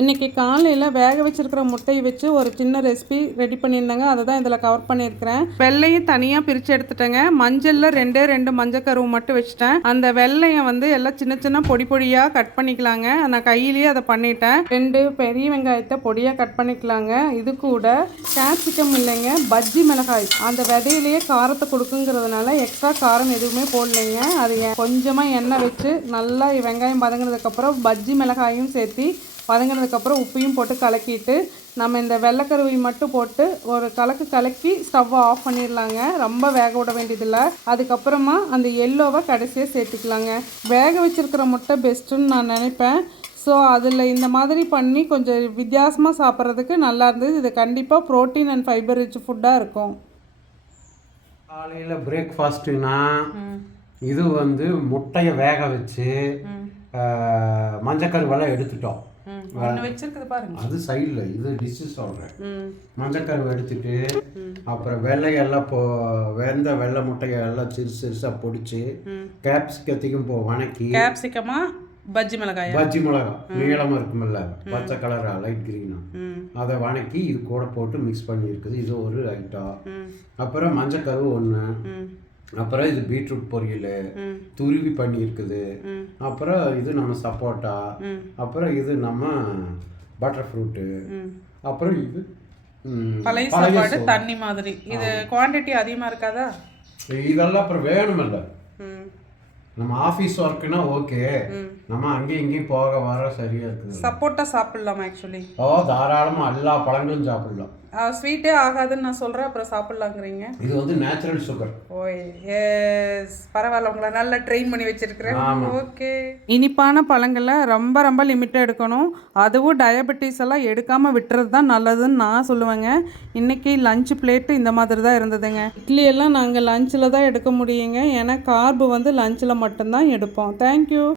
இன்றைக்கி காலையில் வேக வச்சுருக்கிற முட்டையை வச்சு ஒரு சின்ன ரெசிபி ரெடி பண்ணியிருந்தேங்க. அதை தான் இதில் கவர் பண்ணியிருக்கிறேன். வெள்ளையும் தனியாக பிரித்து எடுத்துட்டேங்க. மஞ்சளில் ரெண்டு மஞ்சக்கருவு மட்டும் வச்சுட்டேன். அந்த வெள்ளையை வந்து எல்லாம் சின்ன சின்ன பொடி பொடியாக கட் பண்ணிக்கலாங்க. நான் கையிலேயே அதை பண்ணிட்டேன். 2 பெரிய வெங்காயத்தை பொடியாக கட் பண்ணிக்கலாங்க. இது கூட கேப்சிகம் இல்லைங்க, பஜ்ஜி மிளகாய். அந்த விதையிலேயே காரத்தை கொடுக்குங்கிறதுனால எக்ஸ்ட்ரா காரம் எதுவுமே போடலைங்க. அது கொஞ்சமாக எண்ணெய் வச்சு நல்லா வெங்காயம் பதங்கினதுக்கப்புறம் பஜ்ஜி மிளகாயும் சேர்த்து வதங்கினதுக்கப்புறம் உப்பையும் போட்டு கலக்கிட்டு நம்ம இந்த வெள்ளைக்கருவை மட்டும் போட்டு ஒரு கலக்கி ஸ்டவ்வை ஆஃப் பண்ணிடலாங்க. ரொம்ப வேக விட வேண்டியதில்லை. அதுக்கப்புறமா அந்த எல்லோவை கடைசியாக சேர்த்துக்கலாங்க. வேக வச்சுருக்கிற முட்டை பெஸ்ட்டுன்னு நான் நினைப்பேன். ஸோ அதில் இந்த மாதிரி பண்ணி கொஞ்சம் வித்தியாசமாக சாப்பிட்றதுக்கு நல்லா இருந்தது. இது கண்டிப்பாக ப்ரோட்டீன் அண்ட் ஃபைபர் ரிச் ஃபுட்டாக இருக்கும். காலையில் பிரேக்ஃபாஸ்ட்டுனா இது வந்து முட்டையை வேக வச்சு மஞ்சக்கருவெல்லாம் எடுத்துட்டோம். அது சைடில் இது டிஷ்ஷு சொல்கிறேன். மஞ்சக்கருவை எடுத்துட்டு அப்புறம் வெள்ளையெல்லாம் வெந்த வெள்ளை முட்டையெல்லாம் சிறுசாக பொடிச்சு கேப்சிகத்தையும் வணக்கி பஜ்ஜி மிளகாய் நீளமாக இருக்குமில்ல, பச்சை கலரா லைட் கிரீனா, அதை வணக்கி இது கூட போட்டு மிக்ஸ் பண்ணியிருக்குது. இது ஒரு ஐட்டம். அப்புறம் மஞ்சக்கருவு ஒன்று. அப்புறம் இது பீட்ரூட் பொரியல் துருவி பண்ணியிருக்குது. அப்புறம் இது நம்ம சப்போட்டா. அப்புறம் இது நம்ம பட்டர் ஃப்ரூட்டு. அப்புறம் இது பழைய சாப்பாடு தண்ணி மாதிரி. இது குவான்டிட்டி அதிகமாக இருக்காதா? இதெல்லாம் அப்புறம் வேணுமில்ல. நம்ம ஆஃபீஸ் ஒர்க்குனா ஓகே, நம்ம அங்கேயும் இங்கேயும் போக வர சரியா இருக்குது. சப்போட்டா சாப்பிடலாமா? ஆக்சுவலி தாராளமாக எல்லா பழங்களும் சாப்பிடலாம். ஸ்வீட்டே ஆகாதுன்னு நான் சொல்கிறேன், அப்புறம் சாப்பிட்லாங்கிறீங்க. இது வந்து நேச்சுரல் சுகர். எஸ், பரவாயில்ல, உங்களை நல்லா ட்ரெயின் பண்ணி வச்சுருக்கிறேன். ஓகே. இனிப்பான பழங்களை ரொம்ப ரொம்ப லிமிட்டாக எடுக்கணும். அதுவும் டயபெட்டிஸ் எல்லாம் எடுக்காமல் விட்டுறது தான் நல்லதுன்னு நான் சொல்லுவேங்க. இன்றைக்கி லஞ்ச் பிளேட்டு இந்த மாதிரி தான் இருந்ததுங்க. இட்லி எல்லாம் நாங்கள் லஞ்சில் தான் எடுக்க முடியுங்க. ஏன்னா கார்பு வந்து லஞ்சில் மட்டும்தான் எடுப்போம். தேங்க்யூ.